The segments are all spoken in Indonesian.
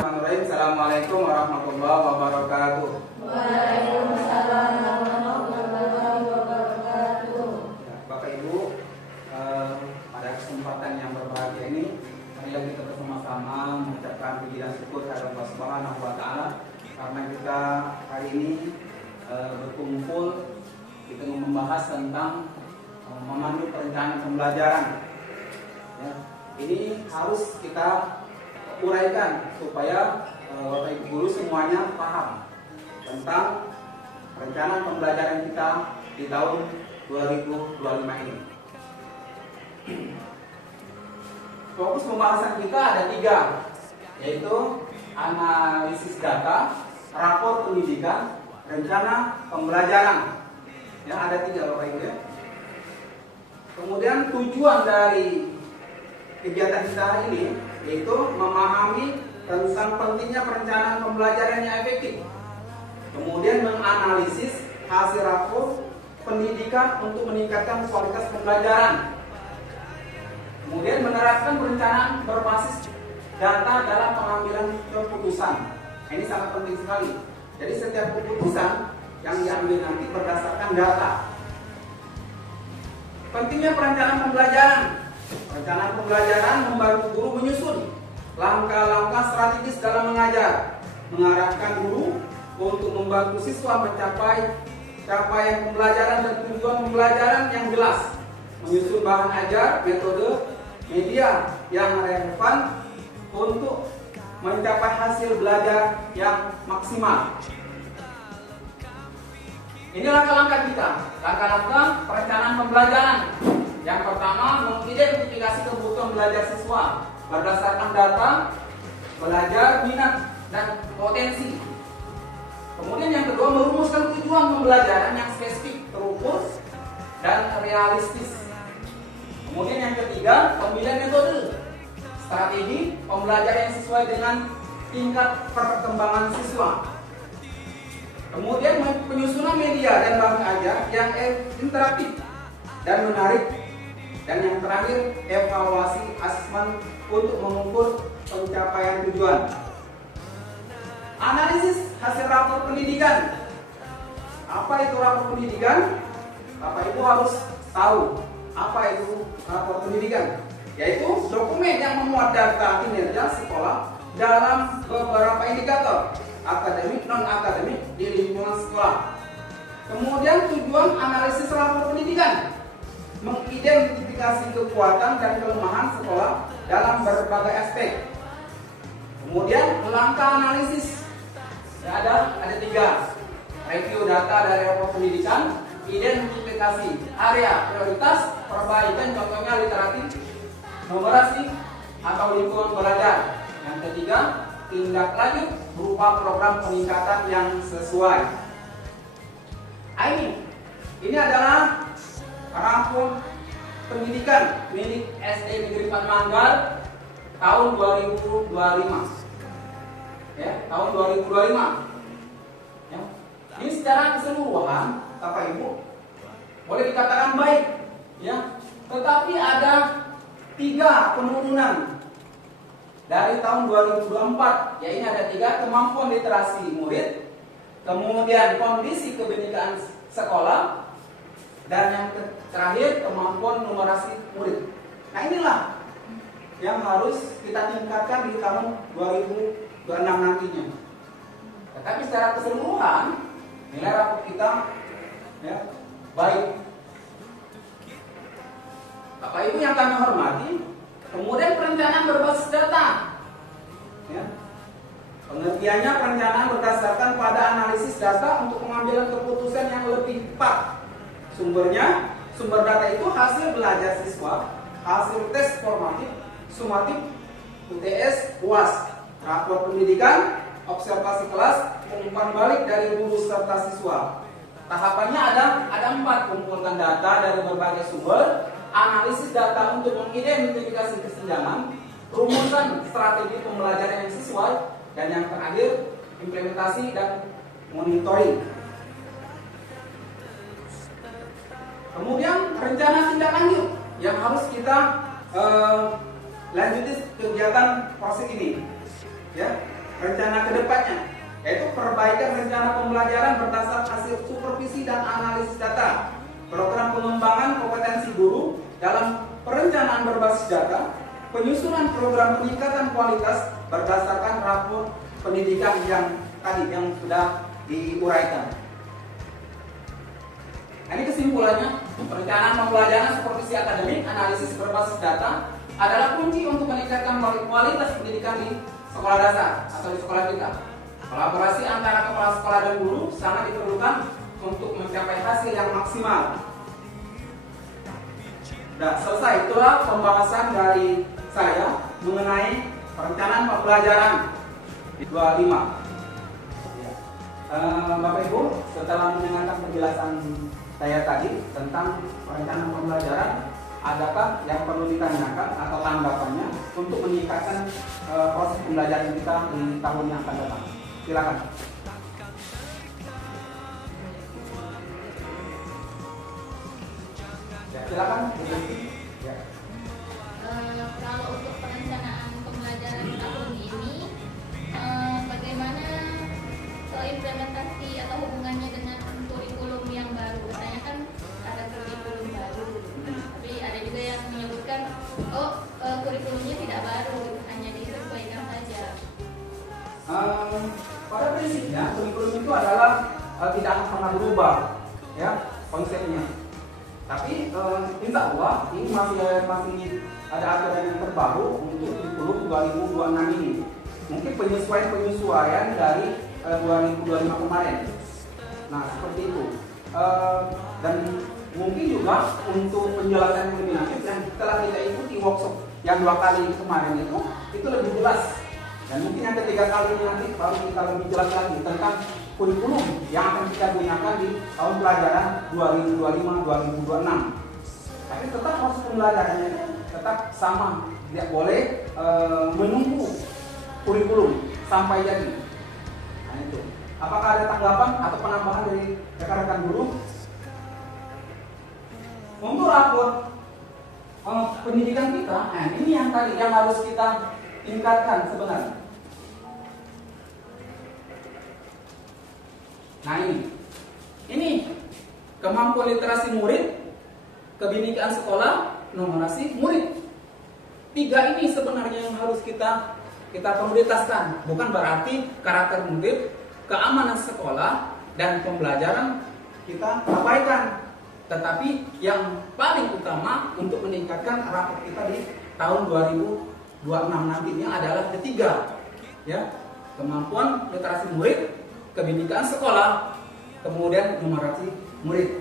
Bismillahirrahmanirrahim. Assalamualaikum warahmatullahi wabarakatuh. Waalaikumsalam warahmatullahi wabarakatuh. Bapak Ibu, pada kesempatan yang berbahagia ini, marilah kita bersama-sama mengucapkan puji dan syukur kepada Allah Subhanahu wa Ta'ala karena kita hari ini berkumpul kita membahas tentang memandu perencanaan pembelajaran. Ya, ini harus kita uraikan supaya Bapak Ibu guru semuanya paham tentang perencanaan pembelajaran kita di tahun 2025 ini. Fokus pembahasan kita ada 3, yaitu analisis data, rapor pendidikan, rencana pembelajaran. Ya, ada 3 Bapak Ibu ya. Kemudian tujuan dari kegiatan kita hari ini yaitu memahami tentang pentingnya perencanaan pembelajaran yang efektif. Kemudian menganalisis hasil rapor pendidikan untuk meningkatkan kualitas pembelajaran. Kemudian menerapkan perencanaan berbasis data dalam pengambilan keputusan. Ini sangat penting sekali. Jadi setiap keputusan yang diambil nanti berdasarkan data. Pentingnya perencanaan pembelajaran. Perencanaan pembelajaran membantu guru menyusun langkah-langkah strategis dalam mengajar, mengarahkan guru untuk membantu siswa mencapai capaian pembelajaran dan tujuan pembelajaran yang jelas, menyusun bahan ajar, metode, media yang relevan untuk mencapai hasil belajar yang maksimal. Ini langkah-langkah kita, langkah-langkah perencanaan pembelajaran. Yang pertama, mengidentifikasi kebutuhan belajar siswa berdasarkan data, belajar, minat, dan potensi. Kemudian yang kedua, merumuskan tujuan pembelajaran yang spesifik, terukur, dan realistis. Kemudian yang ketiga, pemilihan metode, strategi pembelajaran yang sesuai dengan tingkat perkembangan siswa. Kemudian penyusunan media dan bahan ajar yang interaktif dan menarik. Dan yang terakhir, evaluasi asesmen untuk mengukur pencapaian tujuan. Analisis hasil rapor pendidikan. Apa itu rapor pendidikan? Bapak Ibu harus tahu apa itu rapor pendidikan, yaitu dokumen yang memuat data kinerja sekolah dalam beberapa indikator akademik, non-akademik di lingkungan sekolah. Kemudian tujuan analisis rapor pendidikan, mengidentifikasi kekuatan dan kelemahan sekolah dalam berbagai aspek. Kemudian langkah analisis, ya, ada 3. Review data dari rapor pendidikan, identifikasi area prioritas, perbaikan contohnya literatif, numerasi atau lingkungan belajar. Yang ketiga, tindak lanjut berupa program peningkatan yang sesuai. Ini adalah rapor pendidikan milik SD Negeri Patmanggar tahun 2025. Ya, tahun 2025. Ya. Ini secara keseluruhan, Bapak Ibu, boleh dikatakan baik, ya. Tetapi ada 3 penurunan dari tahun 2024. Ya, ini ada 3: kemampuan literasi murid, kemudian kondisi kebinekaan sekolah, dan yang terakhir kemampuan numerasi murid. Nah, inilah yang harus kita tingkatkan di tahun 2026 nantinya. Tetapi secara keseluruhan nilai rapor kita, ya, baik. Bapak Ibu yang kami hormati, kemudian perencanaan berbasis data. Ya. Pengertiannya, perencanaan berdasarkan pada analisis data untuk pengambilan keputusan yang lebih tepat. Sumbernya, sumber data itu hasil belajar siswa, hasil tes formatif, sumatif, UTS, UAS, rapor pendidikan, observasi kelas, umpan balik dari guru serta siswa. Tahapannya ada 4: kumpulkan data dari berbagai sumber, analisis data untuk mengidentifikasi kesenjangan, rumusan strategi pembelajaran yang sesuai, dan yang terakhir implementasi dan monitoring. Kemudian rencana tindak lanjut yang harus kita lanjuti kegiatan proses ini. Ya, rencana kedepannya, yaitu perbaikan rencana pembelajaran berdasar hasil supervisi dan analisis data, program pengembangan kompetensi guru dalam perencanaan berbasis data, penyusunan program peningkatan kualitas berdasarkan rapor pendidikan yang tadi yang sudah diuraikan. Nah, ini kesimpulannya, perencanaan pembelajaran supervisi akademik, analisis berbasis data adalah kunci untuk meningkatkan kualitas pendidikan di sekolah dasar atau di sekolah kita. Kolaborasi antara kepala sekolah dan guru sangat diperlukan untuk mencapai hasil yang maksimal. Nah, selesai, itulah pembahasan dari saya mengenai perencanaan pembelajaran 25. Bapak Ibu, setelah mendengarkan penjelasan saya tadi tentang perencanaan pembelajaran, adakah yang perlu ditanyakan atau tanggapannya untuk meningkatkan proses pembelajaran kita di tahun yang akan datang? Silakan. Ya, silakan. Ya. Kalau untuk perencanaan pembelajaran tahun ini, bagaimana implementasi atau hubungannya dengan kurikulum yang baru? Katanya kan ada kurikulum baru, tapi ada juga yang menyebutkan, kurikulumnya tidak baru, hanya disesuaikan saja. Pada prinsipnya kurikulum itu adalah tidak akan pernah berubah, ya konsepnya. Tapi insya Allah ini masih ada aturan yang terbaru untuk kurikulum 2026 ini. Mungkin penyesuaian dari 2025 kemarin. Nah, seperti itu. Dan mungkin juga untuk penjelasan yang lebih lanjut yang setelah kita ikuti workshop yang 2 kali kemarin itu lebih jelas. Dan mungkin yang ketiga kali ini nanti baru kita lebih jelas lagi tentang kurikulum yang akan kita gunakan di tahun pelajaran 2025-2026. Tapi tetap proses pembelajarannya itu tetap sama, tidak boleh menunggu kurikulum sampai jadi. Nah itu. Apakah ada tanggapan atau penambahan dari rekan-rekan guru? Untuk rapor pendidikan kita, ini yang tadi yang harus kita tingkatkan sebenarnya. Nah ini kemampuan literasi murid, kebinekaan sekolah, numerasi murid. 3 ini sebenarnya yang harus kita prioritaskan. Bukan berarti karakter murid, keamanan sekolah, dan pembelajaran kita abaikan. Tetapi yang paling utama untuk meningkatkan rapor kita di tahun 2026 nantinya adalah ketiga, ya, kemampuan literasi murid, kebinekaan sekolah, kemudian numerasi murid.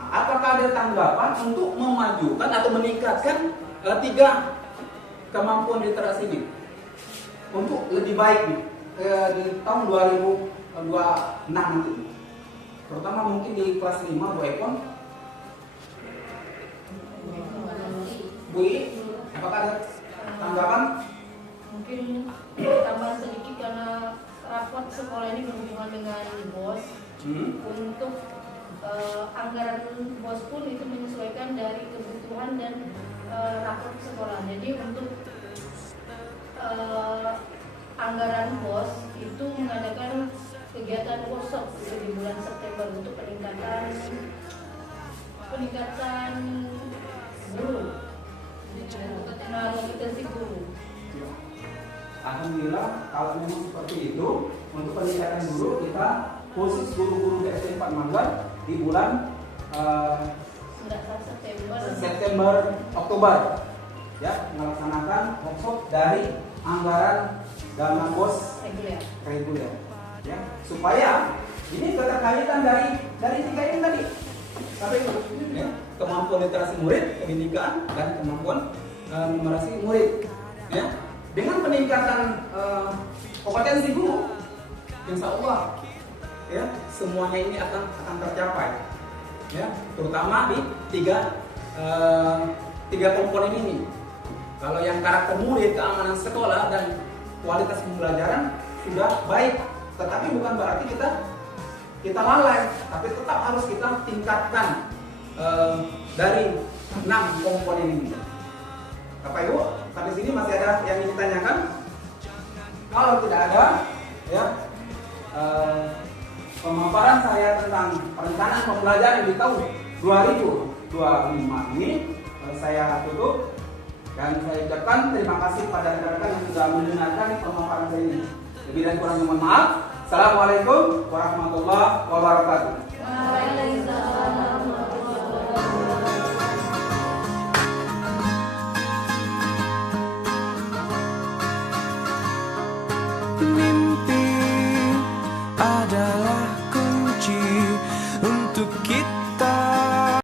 Nah, apakah ada tanggapan untuk memajukan atau meningkatkan 3 kemampuan literasi ini untuk lebih baik di tahun 2026 nanti, terutama mungkin di kelas 5 Bu Epon, Bu I, apakah ada tanggapan? Mungkin tambahan sedikit karena rapot sekolah ini berhubungan dengan BOS. Untuk anggaran BOS pun itu menyesuaikan dari kebutuhan dan rapot sekolah. Jadi untuk anggaran BOS itu mengadakan kegiatan workshop di bulan September untuk peningkatan guru, kompetensi guru. Alhamdulillah kalau memang seperti itu, untuk peningkatan guru kita khusus guru-guru SD 4 Manggar di bulan September Oktober, ya, melaksanakan workshop dari anggaran dana BOS reguler, ya, supaya ini keterkaitan dari 3 ini tadi sampai itu, ya, kemampuan literasi murid, kebinekaan, dan kemampuan numerasi murid, ya. Dengan peningkatan kompetensi guru, insya Allah, ya, semuanya ini akan tercapai, ya, terutama di tiga komponen ini. Kalau yang karakter murid, keamanan sekolah, dan kualitas pembelajaran sudah baik, tetapi bukan berarti kita lalai, tapi tetap harus kita tingkatkan dari 6 komponen ini. Bapak Ibu, sampai sini masih ada yang ingin ditanyakan? Kalau tidak ada, pemaparan saya tentang perencanaan pembelajaran di tahun 2025 ini saya tutup dan saya ucapkan terima kasih pada rekan-rekan yang sudah mendengarkan pemaparan saya ini. Lebih dan kurangnya mohon maaf. Assalamualaikum warahmatullahi wabarakatuh. Waalaikumsalam.